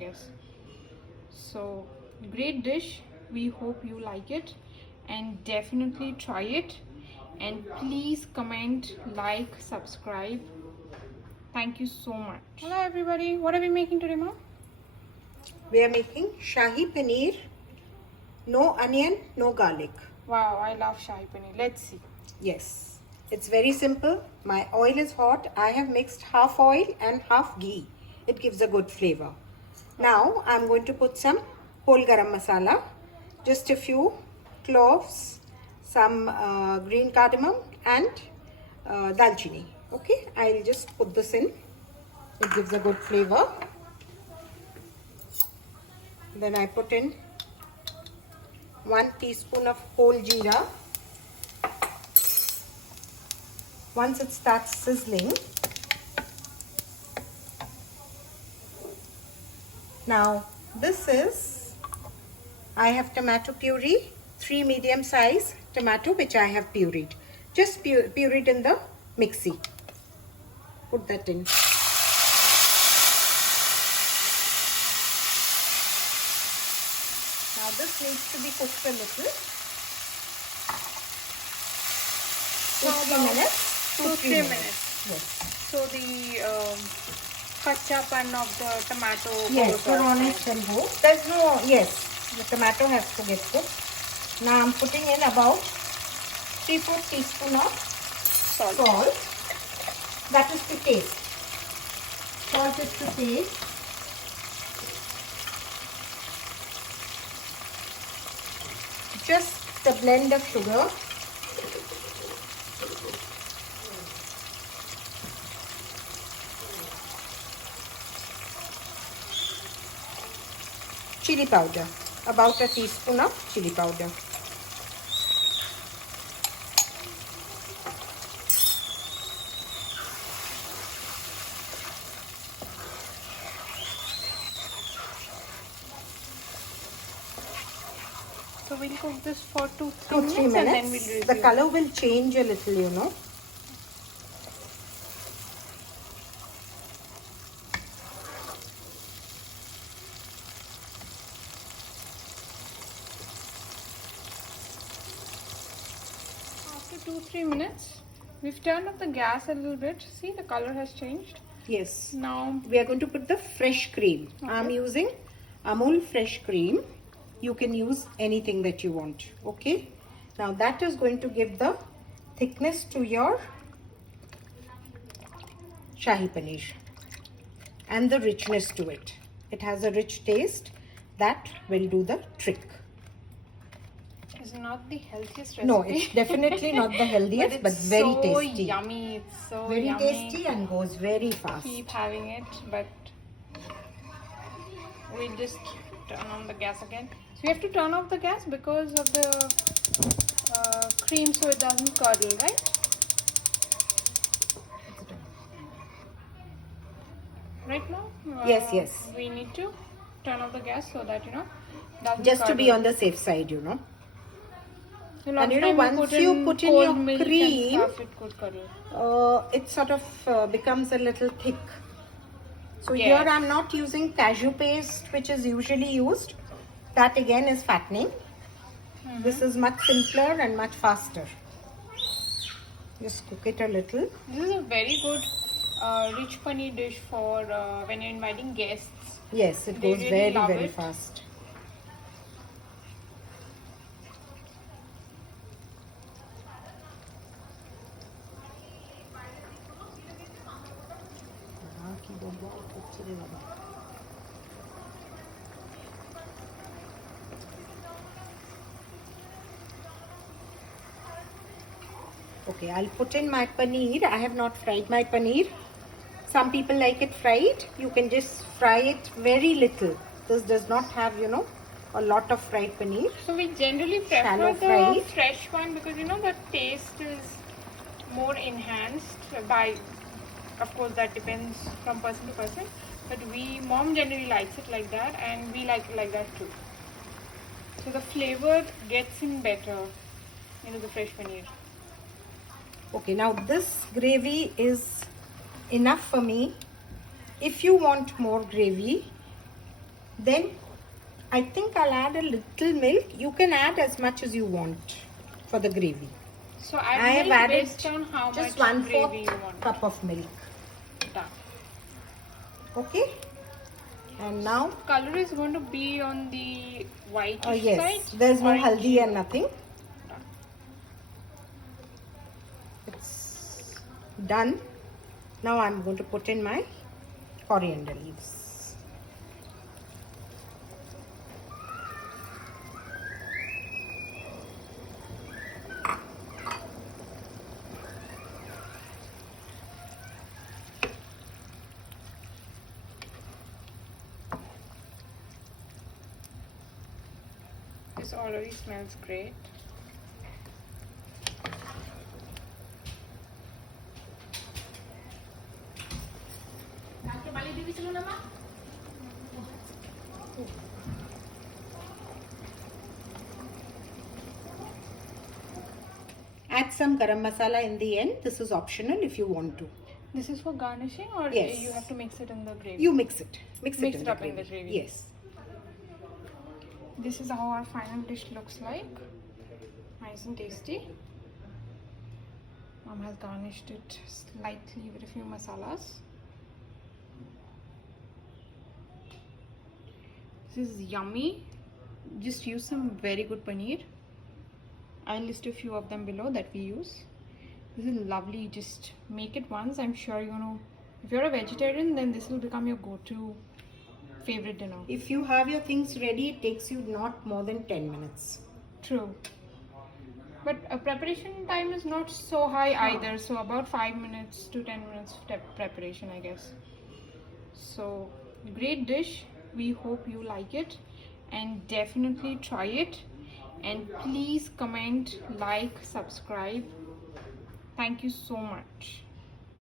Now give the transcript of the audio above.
guess. So great dish. We hope you like it and definitely try it. And please comment, like, subscribe. Thank you so much. Hello everybody. What are we making today, Mom? We are making Shahi Paneer. No onion, no garlic. Wow, I love Shahi Paneer. Let's see. Yes, it's very simple. My oil is hot. I have mixed half oil and half ghee. It gives a good flavor. Now I'm going to put some whole garam masala, just a few cloves, some green cardamom and dalchini. Okay, I'll just put this in. It gives a good flavor. Then I put in 1 teaspoon of whole jeera. Once it starts sizzling, now this is, I have tomato puree, 3 medium size tomato which I have pureed. Just pureed in the mixie. Put that in. Now this needs to be cooked a little. 2-3 minutes. 2-3 minutes. Yes. So the kachapan of the tomato. Yes, the rawness will go. There's no, yes, the tomato has to get cooked. Now I'm putting in about 3/4 teaspoon of salt. That is to taste. Salt is to taste. Just the blend of sugar. Chili powder, about a teaspoon of chili powder. So we'll cook this for 2-3 2-3 minutes, minutes. and then we'll review. The color will change a little, you know. After 2-3 minutes, we've turned up the gas a little bit. See, the color has changed. Yes. Now We are going to put the fresh cream. Okay. I'm using Amul fresh cream. You can use anything that you want. Okay. Now that is going to give the thickness to your Shahi Paneer and the richness to it. It has a rich taste that will do the trick. it's not the healthiest recipe. No, it's definitely not the healthiest, but very so tasty. Yummy. It's so Very yummy. tasty and goes very fast. Keep having it, but we'll just turn on the gas again. So we have to turn off the gas because of the cream, so it doesn't curdle, right? Right now? Yes. We need to turn off the gas so that, doesn't Just to be curdle. on the safe side, you know. So last And you know, time we once you put in cold your milk and cream, stuff, it could curdle. it sort of becomes a little thick. So Yes. here I'm not using cashew paste, which is usually used. That again is fattening. This is much simpler and much faster. Just cook it a little. This is a very good rich paneer dish for when you're inviting guests. Yes, it They goes really love very it. fast. Okay, I'll put in my paneer. I have not fried my paneer. Some people like it fried. You can just fry it very little. This does not have, a lot of fried paneer. So we generally prefer Shallow the fry. fresh one because the taste is more enhanced by, of course that depends from person to person, but mom generally likes it like that and we like it like that too. So the flavor gets in better into the fresh paneer. Okay, now this gravy is enough for me. If you want more gravy, Then I think I'll add a little milk. You can add as much as you want for the gravy. So I add have milk added based on how just much 1/4 gravy you want. cup of milk. Done. Okay. And now, Color is going to be on the whitish yes, side. there's no Orange. haldi and nothing. Done. It's done. Now I'm going to put in my coriander leaves. This already smells great. Add some garam masala in the end. This is optional if you want to. This is for garnishing, or Yes. you have to mix it in the gravy? You mix it. Mix Mix it it in up the in the gravy. gravy. Yes. This is how our final dish looks like. Nice and tasty. Mom has garnished it slightly with a few masalas. This is yummy. Just use some very good paneer. I'll list a few of them below that we use. This is lovely. Just make it once. I'm sure you know. If you're a vegetarian, then this will become your go-to favorite dinner. If you have your things ready, it takes you not more than 10 minutes. True. But preparation time is not so high either. So about 5 minutes to 10 minutes preparation, I guess. So great dish. We hope you like it and definitely try it. And please comment, like, subscribe. Thank you so much.